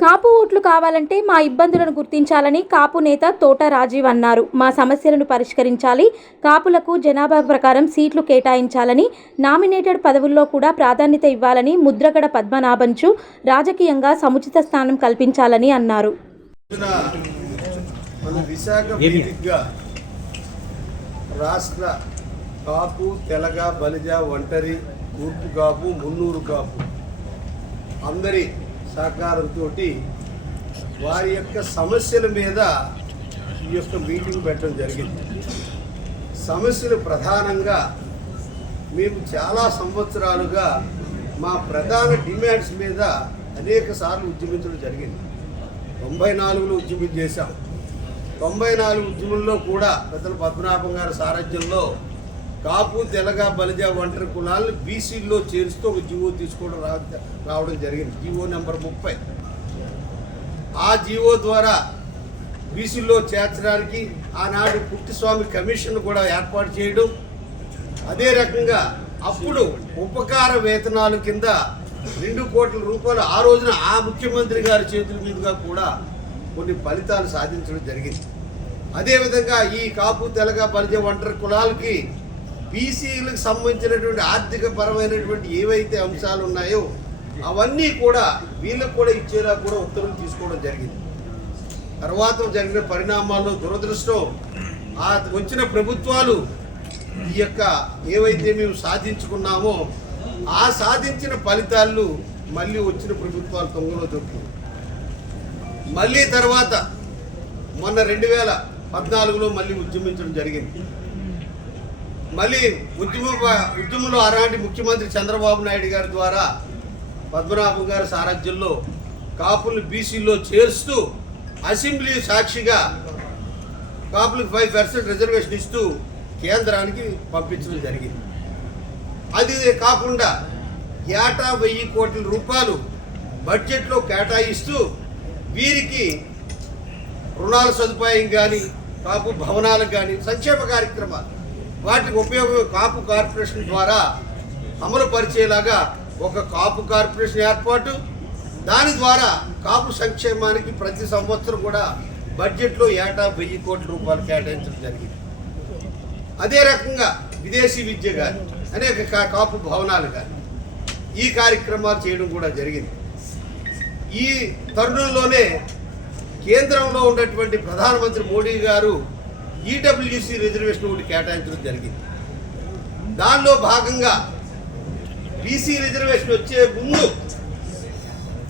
కాపు ఓట్లు కావాలంటే మా ఇబ్బందులను గుర్తించాలని కాపు నేత తోట రాజీవ్ అన్నారు. మా సమస్యలను పరిష్కరించాలి కాపులకు జనాభా ప్రకారం సీట్లు కేటాయించాలని నామినేటెడ్ పదవుల్లో కూడా ప్రాధాన్యత ఇవ్వాలని ముద్రగడ పద్మనాభంచు రాజకీయంగా సముచిత స్థానం కల్పించాలని అన్నారు. రాష్ట్ర కాపు తెలగ బలిజ ఒంటరి తూర్పు కాపు మున్నూరు కాపు. అందరి సహకారంతో వారి యొక్క సమస్యల మీద ఈ యొక్క మీటింగ్ పెట్టడం జరిగింది. సమస్యలు ప్రధానంగా మేము చాలా సంవత్సరాలుగా మా ప్రధాన డిమాండ్స్ మీద అనేక సార్లు ఉద్యమించడం జరిగింది. తొంభై నాలుగులో ఉద్యమం చేశాం. తొంభై నాలుగు ఉద్యమంలో కూడా పెద్దల పద్మనాభం గారి సారథ్యంలో కాపు తెలగ బలిజ ఒంటరి కులాలను బీసీల్లో చేరుస్తూ ఒక జీవో తీసుకోవడం రా రావడం జరిగింది. జీవో నెంబర్ ముప్పై. ఆ జీవో ద్వారా బీసీల్లో చేర్చడానికి ఆనాడు పుట్టిస్వామి కమిషన్ కూడా ఏర్పాటు చేయడం. అదే రకంగా అప్పుడు ఉపకార వేతనాల కింద రెండు కోట్ల రూపాయలు ఆ రోజున ఆ ముఖ్యమంత్రి గారి చేతుల మీదుగా కూడా కొన్ని ఫలితాలు సాధించడం జరిగింది. అదేవిధంగా ఈ కాపు తెలగ బలిజ ఒంటరి కులాలకి బీసీలకు సంబంధించినటువంటి ఆర్థిక పరమైనటువంటి ఏవైతే అంశాలు ఉన్నాయో అవన్నీ కూడా వీళ్ళకు కూడా ఇచ్చేలా కూడా ఉత్తర్వులు తీసుకోవడం జరిగింది. తర్వాత జరిగిన పరిణామాల్లో దురదృష్టం ఆ వచ్చిన ప్రభుత్వాలు ఈ యొక్క ఏవైతే మేము సాధించుకున్నామో ఆ సాధించిన ఫలితాలు మళ్ళీ వచ్చిన ప్రభుత్వాలు తొంగలో దొరుకుతుంది మళ్ళీ తర్వాత మొన్న రెండు వేల పద్నాలుగులో మళ్ళీ ఉద్యమించడం జరిగింది. మళ్ళీ ఉద్యమ ఉద్యమంలో అలాంటి ముఖ్యమంత్రి చంద్రబాబు నాయుడు గారి ద్వారా పద్మనాభం గారి సారథ్యంలో కాపులు బీసీలో చేరుస్తూ అసెంబ్లీ సాక్షిగా కాపులకు ఫైవ్ పర్సెంట్ రిజర్వేషన్ ఇస్తూ కేంద్రానికి పంపించడం జరిగింది. అది కాకుండా ఏటా వెయ్యి కోట్ల రూపాయలు బడ్జెట్లో కేటాయిస్తూ వీరికి రుణాల సదుపాయం కానీ కాపు భవనాలకు కానీ సంక్షేమ కార్యక్రమాలు వాటికి ఉపయోగ కాపు కార్పొరేషన్ ద్వారా అమలు పరిచేలాగా ఒక కాపు కార్పొరేషన్ ఏర్పాటు దాని ద్వారా కాపు సంక్షేమానికి ప్రతి సంవత్సరం కూడా బడ్జెట్లో ఏటా వెయ్యి కోట్ల రూపాయలు కేటాయించడం జరిగింది. అదే రకంగా విదేశీ విద్య కానీ అనేక కా- కాపు భవనాలు కానీ ఈ కార్యక్రమాలు చేయడం కూడా జరిగింది. ఈ తరుణంలోనే కేంద్రంలో ఉన్నటువంటి ప్రధానమంత్రి మోడీ గారు ఈడబ్ల్యూసి రిజర్వేషన్ ఒకటి కేటాయించడం జరిగింది. దానిలో భాగంగా బీసీ రిజర్వేషన్ వచ్చే ముందు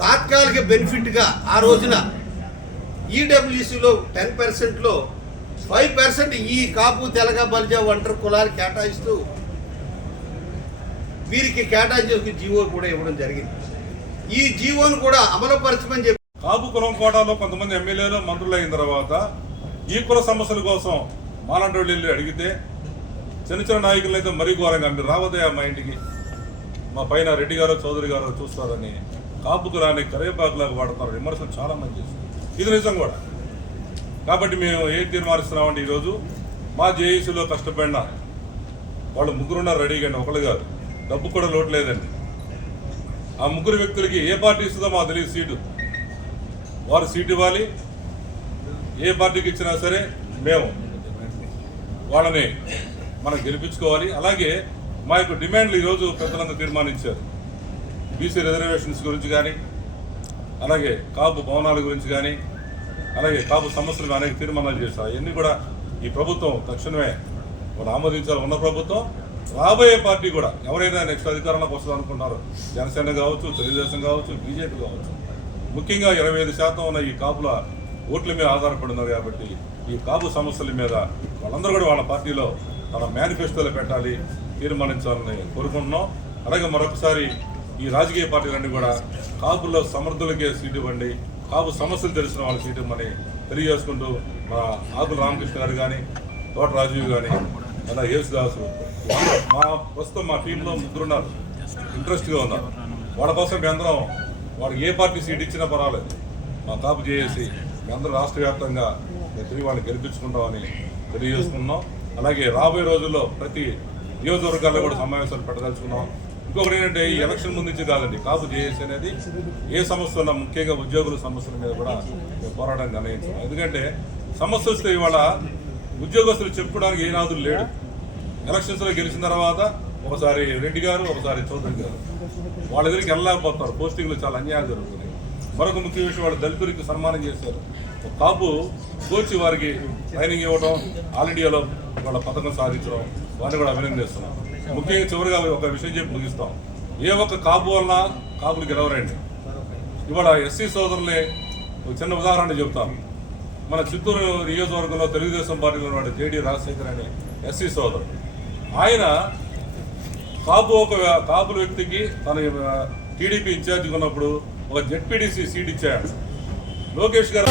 తాత్కాలిక బెనిఫిట్గా ఆ రోజున ఈడబ్ల్యూసిలో టెన్ పర్సెంట్లో ఫైవ్ పర్సెంట్ ఈ కాపు తెలగ బలిజ ఒంటరి కులాలు కేటాయిస్తూ వీరికి కేటాయించే జీవో కూడా ఇవ్వడం జరిగింది. ఈ జీవోను కూడా అమలుపరచమని చెప్పి కాపు కులం కోటాలో కొంతమంది ఎమ్మెల్యేలు మంత్రులు అయిన తర్వాత ఈ కుల సమస్యల కోసం మాలాంటి వెళ్ళి అడిగితే చిన్న చిన్న నాయకులు అయితే మరీ ఘోరంగా మీరు రావదయా మా ఇంటికి. మా పైన రెడ్డి గారు చౌదరి గారు చూస్తారని కాపుకు రాని కరేపాకులాగా వాడుతున్నారు. విమర్శలు చాలా మంది చేస్తారు ఇది నిజం కూడా. కాబట్టి మేము ఏం తీర్మానిస్తున్నామంటే ఈరోజు మా జేఏసీలో కష్టపడిన వాళ్ళు ముగ్గురున్నారు రెడీగా ఒకళ్ళు కాదు. డబ్బు కూడా లోటు లేదండి. ఆ ముగ్గురు వ్యక్తులకి ఏ పార్టీ ఇస్తుందో మాకు తెలియదు సీటు. వారు సీటు ఇవ్వాలి ఏ పార్టీకి ఇచ్చినా సరే మేము వాళ్ళని మనం గెలిపించుకోవాలి. అలాగే మా యొక్క డిమాండ్లు ఈరోజు పెద్దలందరూ తీర్మానించారు. బీసీ రిజర్వేషన్స్ గురించి కానీ అలాగే కాపు భవనాల గురించి కానీ అలాగే కాపు సమస్యలు అనేక తీర్మానాలు చేశారు. అవన్నీ కూడా ఈ ప్రభుత్వం తక్షణమే మనం ఆమోదించాలి. ఉన్న ప్రభుత్వం రాబోయే పార్టీ కూడా ఎవరైనా నెక్స్ట్ అధికారంలోకి వస్తుంది అనుకుంటున్నారు. జనసేన కావచ్చు తెలుగుదేశం కావచ్చు బీజేపీ కావచ్చు. ముఖ్యంగా ఇరవై ఐదు శాతం ఉన్న ఈ కాపుల ఓట్ల మీద ఆధారపడి ఉన్నారు కాబట్టి ఈ కాపు సమస్యల మీద వాళ్ళందరూ కూడా వాళ్ళ పార్టీలో తన మేనిఫెస్టోలో పెట్టాలి తీర్మానించాలని కోరుకుంటున్నాం. అలాగే మరొకసారి ఈ రాజకీయ పార్టీలన్నీ కూడా కాపుల్లో సమర్థులకే సీటు ఇవ్వండి కాపు సమస్యలు తెలిసిన వాళ్ళ సీటు ఇవ్వమని తెలియజేసుకుంటూ మా ఆకుల రామకృష్ణ గారు కానీ తోట రాజీవ్ కానీ అలా యేసుదాసు మా ప్రస్తుతం మా టీంలో ముగ్గురు ఉన్నారు. ఇంట్రెస్ట్గా ఉన్నారు. వాళ్ళ కోసం మీ అందరం వాడికి ఏ పార్టీ సీట్ ఇచ్చినా పర్వాలేదు. మా కాపు చేసి మీ అందరూ రాష్ట్ర వ్యాప్తంగా మేము తిరిగి వాళ్ళని గెలిపించుకుంటామని తెలియజేసుకున్నాం అలాగే రాబోయే రోజుల్లో ప్రతి నియోజకవర్గాల్లో కూడా సమావేశాలు పెట్టదలుచుకున్నాం. ఇంకొకటి ఏంటంటే ఈ ఎలక్షన్ ముందు నుంచి కాదండి కాపు జేఏసీ అనేది ఏ సమస్య ఉన్నా ముఖ్యంగా ఉద్యోగుల సమస్యల మీద కూడా మేము పోరాటం నిర్ణయించాం ఎందుకంటే సమస్య వస్తే ఇవాళ ఉద్యోగస్తులు చెప్పుకోవడానికి ఏ నాదులు లేడు. ఎలక్షన్స్లో గెలిచిన తర్వాత ఒకసారి రెడ్డి గారు ఒకసారి చౌదరి గారు. వాళ్ళ దగ్గరికి వెళ్ళలేకపోతారు పోస్టింగ్లు చాలా అన్యాయం జరుగుతుంది మరొక ముఖ్య విషయం వాళ్ళు దళితులకి సన్మానం చేశారు. కాపు కోచి వారికి ట్రైనింగ్ ఇవ్వడం ఆల్ ఇండియాలో వాళ్ళ పథకం సాధించడం వారిని కూడా అభినందిస్తున్నాం. ముఖ్యంగా చివరిగా ఒక విషయం చెప్పి ముగిస్తాం. ఏ ఒక్క కాపు వలన కాపులు గెలవరండి. ఇవాళ ఎస్సీ సోదరుల్ని ఒక చిన్న ఉదాహరణ చెప్తాను మన చిత్తూరు నియోజకవర్గంలో తెలుగుదేశం పార్టీలో ఉన్న జేడీ రాజశేఖర్ అనే ఎస్సీ సోదరు ఆయన కాపు ఒక కాపుల వ్యక్తికి తన టీడీపీ ఇన్ఛార్జిగా ఉన్నప్పుడు ఒక జెడ్పీడీసీ సీట్ ఇచ్చారు. లోకేష్ గారు